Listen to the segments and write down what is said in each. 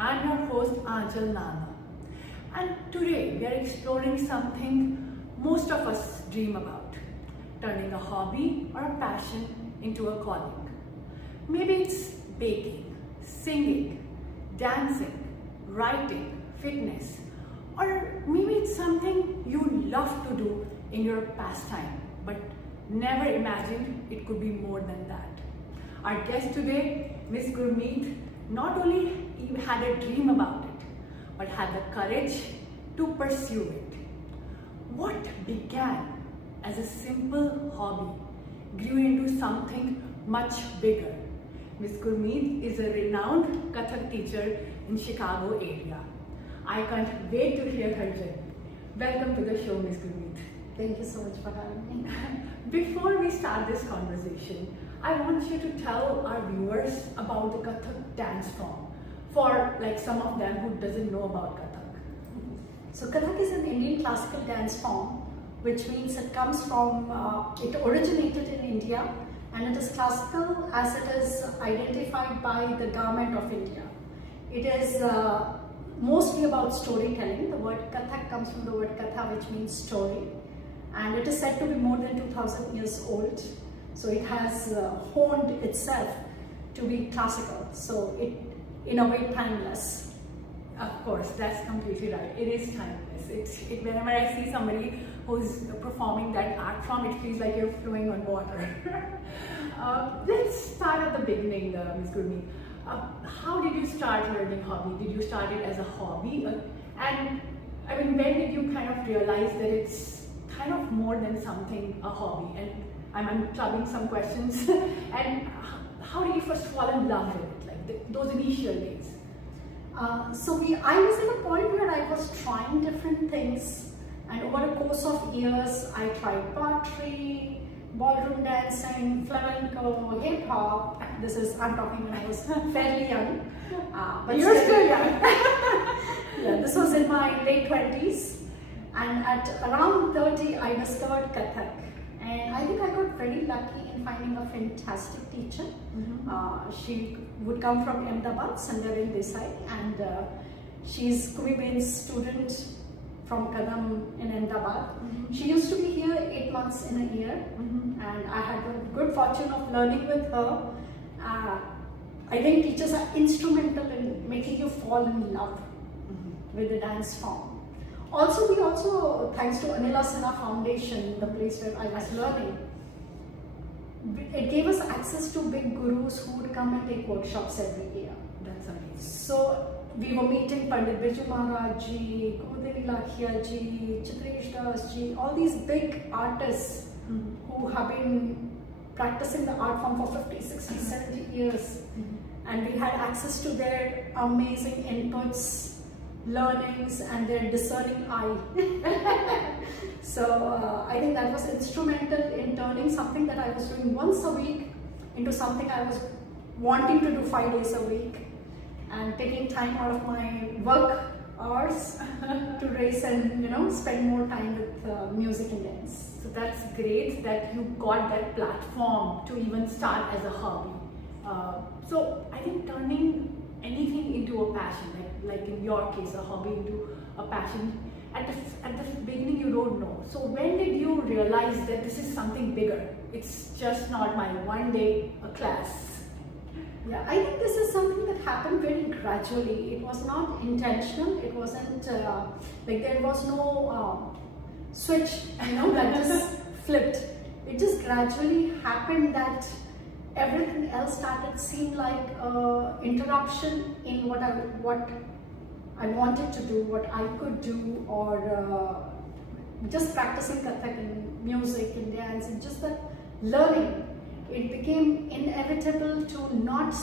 I'm your host Anjal Nana, and today we are exploring something most of us dream about, turning a hobby or a passion into a calling. Maybe it's baking, singing, dancing, writing, fitness, or maybe it's something you love to do in your pastime, but never imagined it could be more than that. Our guest today, Miss Gurmeet, not only had a dream about it, but had the courage to pursue it. What began as a simple hobby grew into something much bigger. Miss Gurmeet is a renowned Kathak teacher in Chicago area. I can't wait to hear her journey. Welcome to the show, Miss Gurmeet. Thank you so much for having me. Before we start this conversation, I want you to tell our viewers about the Kathak dance form, for like some of them who doesn't know about Kathak. So Kathak is an Indian classical dance form, which means it comes from, it originated in India, and it is classical as it is identified by the government of India. It is mostly about storytelling. The word Kathak comes from the word Katha, which means story, and it is said to be more than 2000 years old. So it has honed itself to be classical, so it in a way timeless. Of course, that's completely right. It is timeless. Whenever I see somebody who's performing that art form, it feels like you're flowing on water. Let's start at the beginning, Ms. Gurmeet. How did you start learning hobby? Did you start it as a hobby? And I mean, when did you kind of realize that it's kind of more than something, a hobby? And I'm clubbing some questions. And how did you first fall in love with it, like those initial days? I was at a point where I was trying different things, and over a course of years, I tried pottery, ballroom dancing, flamenco, hip hop. I'm talking when I was fairly young. But you're still young. Yeah, this was in my late 20s, and at around 30, I discovered Kathak. And I think I got very lucky in finding a fantastic teacher. She would come from Ahmedabad, Sandavel Desai, and she's Kumiben's student from Kadam in Ahmedabad. She used to be here 8 months in a year, and I had the good fortune of learning with her. I think teachers are instrumental in making you fall in love with the dance form. Also, thanks to Anila Sinha Foundation, the place where I was learning, it gave us access to big gurus who would come and take workshops every year. That's amazing. So we were meeting Pandit Biju Maharaj ji, Kumadevi Lakhia ji, Chitresh Das ji, all these big artists who have been practicing the art form for 50, 60, 70 years. And we had access to their amazing inputs, learnings, and their discerning eye. So I think that was instrumental in turning something that I was doing once a week into something I was wanting to do 5 days a week, and taking time out of my work hours to race and spend more time with music and dance. So that's great that you got that platform to even start as a hobby. So I think turning anything into a passion, like in your case, a hobby into a passion, at the beginning you don't know. So when did you realize that this is something bigger? It's just not my one day a class. Yeah, I think this is something that happened very gradually. It was not intentional. It wasn't like there was no switch, that just flipped. It just gradually happened that everything else started seem like interruption in what I wanted to do, what I could do, or just practicing Kathak in music and dance, and just that learning. It became inevitable to not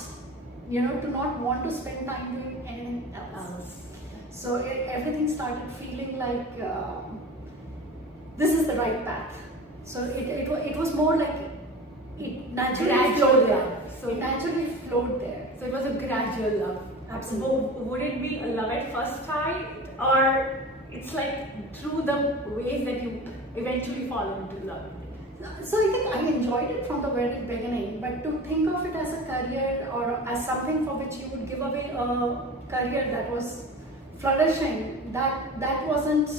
want to spend time doing anything else. So everything started feeling like this is the right path. So it was more like it naturally flowed there. So it naturally flowed there. So it was a gradual love. Absolutely. So would it be a love at first sight, or it's like through the ways that you eventually fall into love? So I think I enjoyed it from the very beginning, but to think of it as a career or as something for which you would give away a career that was flourishing, that wasn't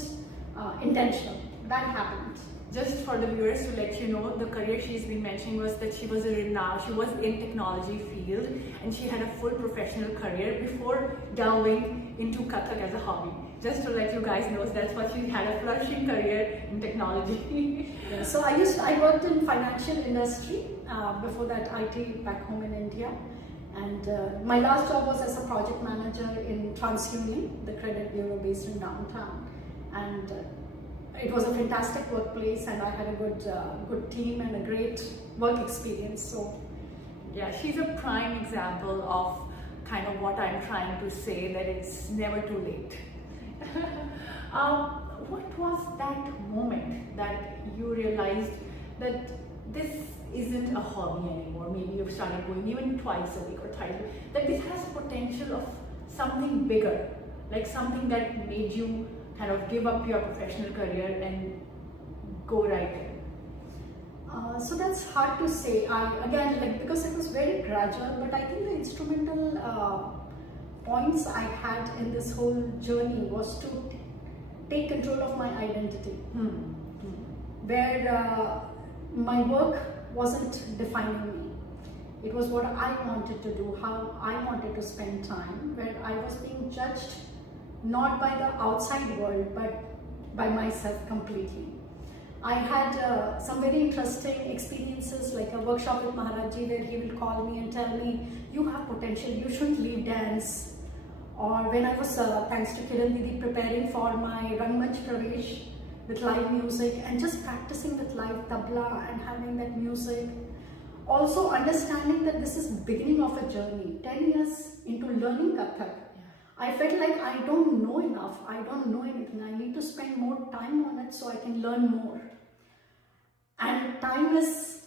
intentional. That happened. Just for the viewers to let you know, the career she's been mentioning was that she was in technology field, and she had a full professional career before delving into Kathak as a hobby. Just to let you guys know, that's what she had, a flourishing career in technology. Yeah. So I worked in financial industry, before that IT back home in India, and my last job was as a project manager in TransUnion, the credit bureau based in downtown, and it was a fantastic workplace, and I had a good team and a great work experience. So yeah, she's a prime example of kind of what I'm trying to say, that it's never too late. What was that moment that you realized that this isn't a hobby anymore? Maybe you've started going even twice a week or thrice a week, that this has potential of something bigger, like something that made you kind of give up your professional career and go right in? So that's hard to say. Because it was very gradual, but I think the instrumental points I had in this whole journey was to take control of my identity, where my work wasn't defining me. It was what I wanted to do, how I wanted to spend time, where I was being judged not by the outside world, but by myself completely. I had some very interesting experiences, like a workshop with Maharajji, where he will call me and tell me, you have potential, you shouldn't leave dance. Or when I was, thanks to Kiran Didi, preparing for my Rangmanch Pravesh with live music and just practicing with live tabla and having that music. Also understanding that this is beginning of a journey, 10 years into learning Kathak. I felt like I don't know enough, I don't know anything, I need to spend more time on it so I can learn more. And time is,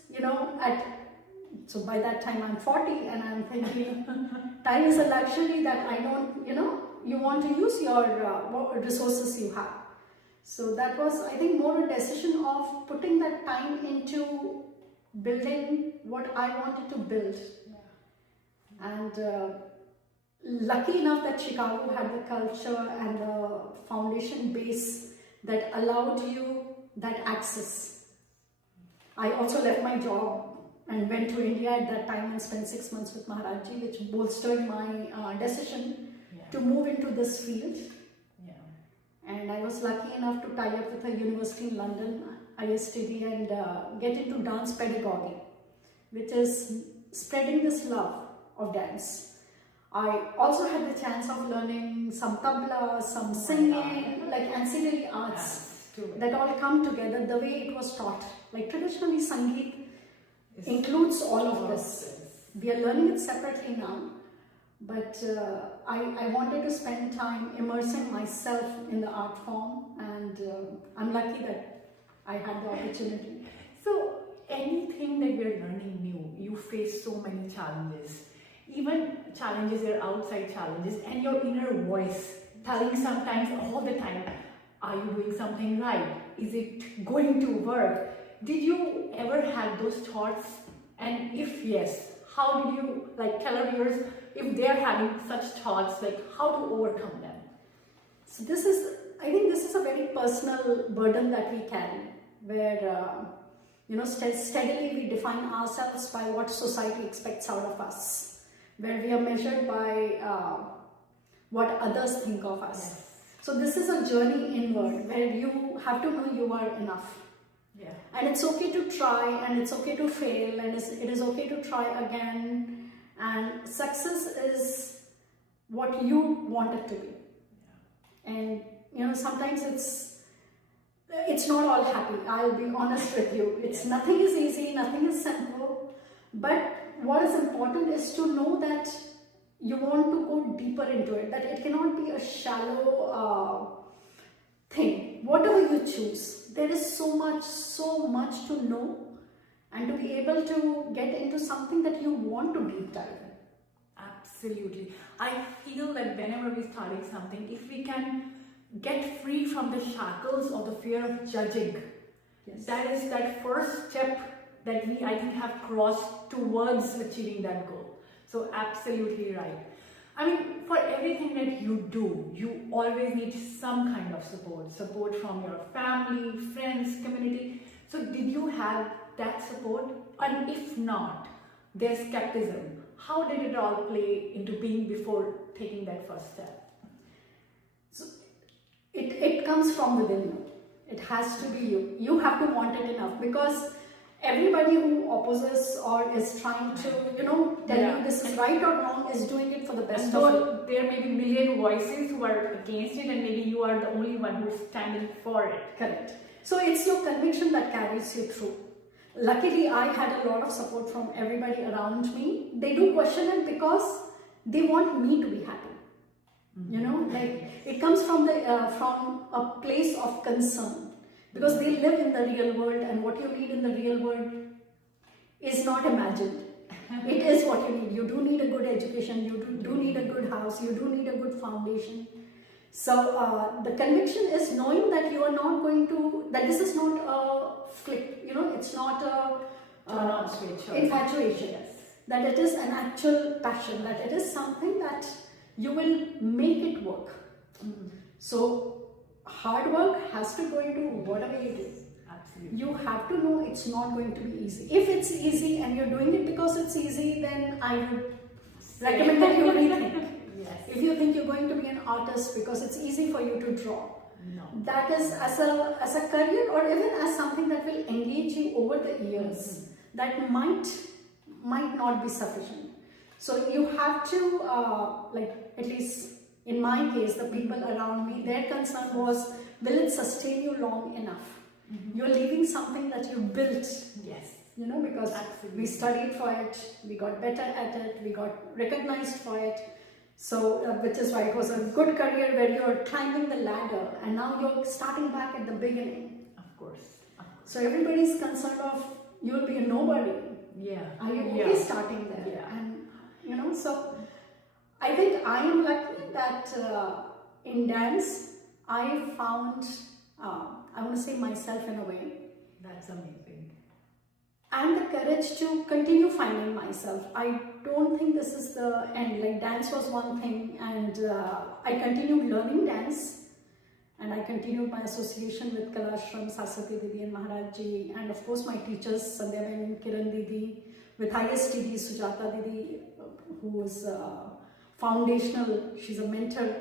so by that time I'm 40 and I'm thinking, time is a luxury that I don't, you want to use your resources you have. So that was, I think, more a decision of putting that time into building what I wanted to build. And lucky enough that Chicago had the culture and the foundation base that allowed you that access. I also left my job and went to India at that time and spent 6 months with Maharajji, which bolstered my decision to move into this field. And I was lucky enough to tie up with a university in London, ISTD, and get into dance pedagogy, which is spreading this love of dance. I also had the chance of learning some tabla, some singing, like ancillary arts that all come together the way it was taught. Like traditionally, Sangeet includes all of this. We are learning it separately now, but I wanted to spend time immersing myself in the art form, and I'm lucky that I had the opportunity. So anything that we're learning new, you face so many challenges. Even challenges are outside challenges, and your inner voice telling sometimes all the time, are you doing something right? Is it going to work? Did you ever have those thoughts? And if yes, how did you tell our viewers if they're having such thoughts, how to overcome them? So I think this is a very personal burden that we carry, where steadily we define ourselves by what society expects out of us, where we are measured by what others think of us. Yes. So this is a journey inward, where you have to know you are enough. And it's okay to try, and it's okay to fail, and it is okay to try again. And success is what you want it to be. And sometimes it's not all happy. I'll be honest with you. Nothing is easy, nothing is simple. But what is important is to know that you want to go deeper into it, that it cannot be a shallow thing. Whatever you choose, there is so much to know and to be able to get into something that you want to deep dive in. Absolutely. I feel that whenever we're starting something, if we can get free from the shackles of the fear of judging, that is that first step that I think have crossed towards achieving that goal. So absolutely right. I mean, for everything that you do, you always need some kind of support from your family, friends, community. So did you have that support? And if not, there's skepticism. How did it all play into being before taking that first step? So it comes from within you. It has to be you. You have to want it enough, because everybody who opposes or is trying to, tell you this is right or wrong is doing it for the best of you. There may be million voices who are against it, and maybe you are the only one who is standing for it. Correct. So it's your conviction that carries you through. Luckily, I had a lot of support from everybody around me. They do question it because they want me to be happy. Like it comes from a place of concern, because they live in the real world, and what you need in the real world is not imagined. It is what you need. You do need a good education, you do need a good house, you do need a good foundation. So the conviction is knowing that you are not going to, that this is not a flick, it's not a infatuation. Yes. That it is an actual passion, that it is something that you will make it work. So hard work has to go into whatever you do. Absolutely. You have to know it's not going to be easy. If it's easy and you're doing it because it's easy, then I would recommend that you rethink. Yes. If you think you're going to be an artist because it's easy for you to draw, no. that is as a career, or even as something that will engage you over the years, that might not be sufficient. So you have to, at least in my case, the people around me, their concern was, will it sustain you long enough? You're leaving something that you built. Yes. Because Absolutely. we studied for it, we got better at it, we got recognized for it. So, which is why it was a good career where you're climbing the ladder, and now you're starting back at the beginning. Of course. So everybody's concerned of, you'll be a nobody. Yeah. Are you okay starting there? Yeah. And so I think I am lucky that in dance I found, I want to say, myself in a way. That's amazing. And the courage to continue finding myself. I don't think this is the end. Like, dance was one thing, and I continued learning dance, and I continued my association with Kalashram, Saraswati Didi and Maharaj Ji, and of course my teachers, Sandhya Ben, Kiran Didi, with ISTD, Sujata Didi, who was foundational. She's a mentor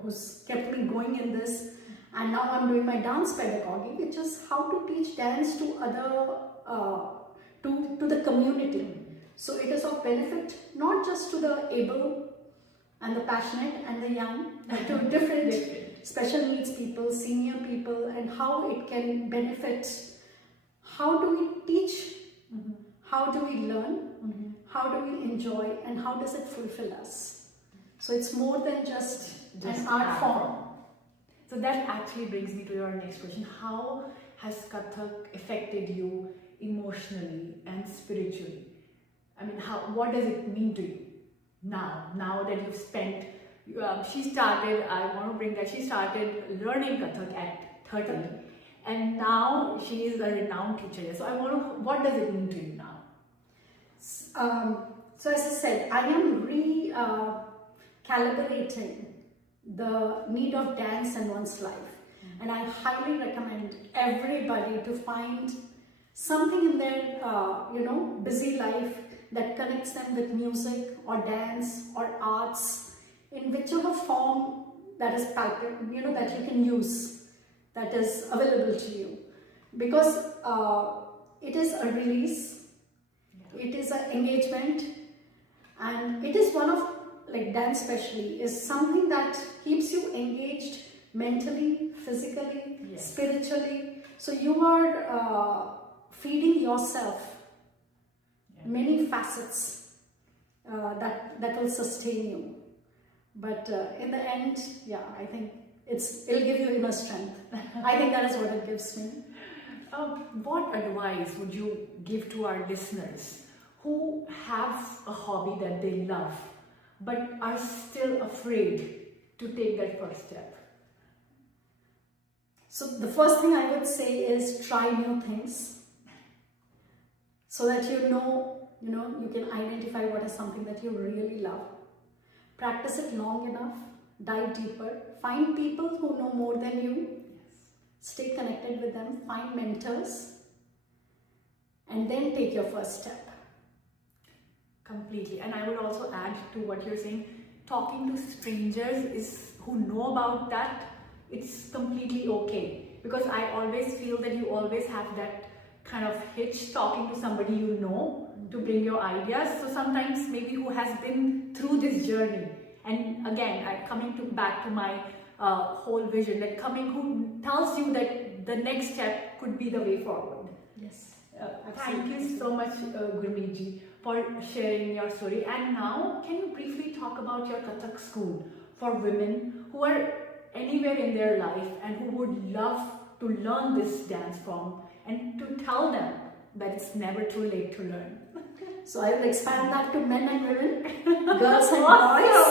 who's kept me going in this. And now I'm doing my dance pedagogy, which is how to teach dance to other, to the community. So it is of benefit not just to the able and the passionate and the young, but to different special needs people, senior people, and how it can benefit. How do we teach? How do we learn? How do we enjoy? And how does it fulfill us? So it's more than just an art form. So that actually brings me to your next question. How has Kathak affected you emotionally and spiritually? I mean, what does it mean to you now that you've spent, she started learning Kathak at 30, and now she is a renowned teacher. So what does it mean to you now? So as I said, I am calibrating the need of dance in one's life, and I highly recommend everybody to find something in their busy life that connects them with music or dance or arts in whichever form that is palpable, that you can use, that is available to you, because it is a release, it is an engagement, and it is one of, like, dance especially is something that keeps you engaged mentally, physically, spiritually. So you are feeding yourself many facets that will sustain you. But in the end, I think it'll give you inner strength. I think that is what it gives me. What advice would you give to our listeners who have a hobby that they love but are still afraid to take that first step? So the first thing I would say is try new things, so that you can identify what is something that you really love. Practice it long enough, dive deeper, find people who know more than you, stay connected with them, find mentors, and then take your first step. Completely. And I would also add to what you're saying, talking to strangers who know about that, it's completely okay. Because I always feel that you always have that kind of hitch talking to somebody you know to bring your ideas. So sometimes maybe who has been through this journey, and again, back to my whole vision, that who tells you that the next step could be the way forward. Yes. Thank you so much, Gurmeet ji, for sharing your story. And now, can you briefly talk about your Kathak school for women who are anywhere in their life and who would love to learn this dance form, and to tell them that it's never too late to learn? So I will expand that to men and women, girls and boys,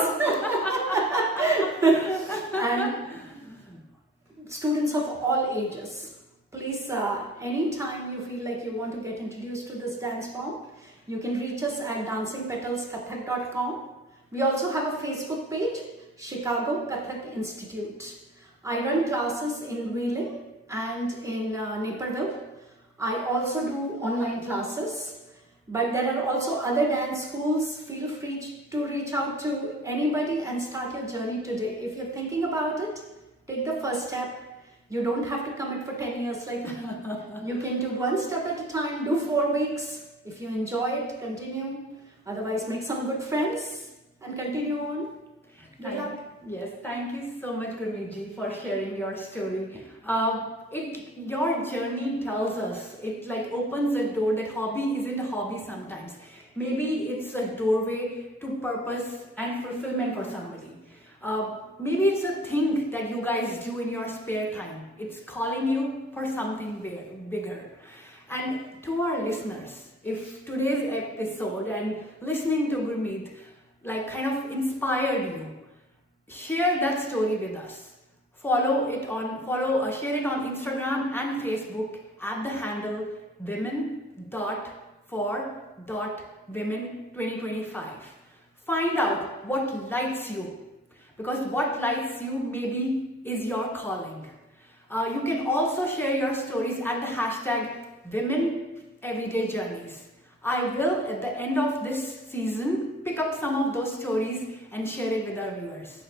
and students of all ages. Please, anytime you feel like you want to get introduced to this dance form, you can reach us at dancingpetalskathak.com. We also have a Facebook page, Chicago Kathak Institute. I run classes in Wheeling and in Naperville. I also do online classes, but there are also other dance schools. Feel free to reach out to anybody and start your journey today. If you're thinking about it, take the first step. You don't have to commit for 10 years like that. You can do one step at a time, do 4 weeks. If you enjoy it, continue. Otherwise, make some good friends and continue on. Good luck. Yes, thank you so much, Gurmeet ji, for sharing your story. Your journey tells us, it like opens a door that hobby isn't a hobby sometimes. Maybe it's a doorway to purpose and fulfillment for somebody. Maybe it's a thing that you guys do in your spare time. It's calling you for something bigger. And to our listeners, if today's episode and listening to Gurmeet kind of inspired you, share that story with us. Share it on Instagram and Facebook at the handle women.for.women2025. Find out what lights you, because what lights you maybe is your calling. You can also share your stories at the hashtag WomenEverydayJourneys. I will, at the end of this season, pick up some of those stories and share it with our viewers.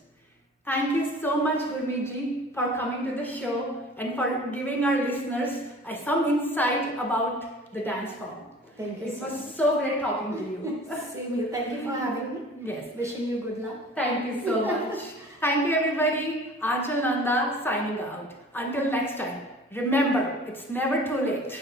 Thank you so much, Gurmeet ji, for coming to the show and for giving our listeners some insight about the dance form. Thank you. It was so great talking to you. Same here. Thank you for having me. Yes. Wishing you good luck. Thank you so much. Thank you, everybody. Aanchal Nanda signing out. Until next time, remember, it's never too late.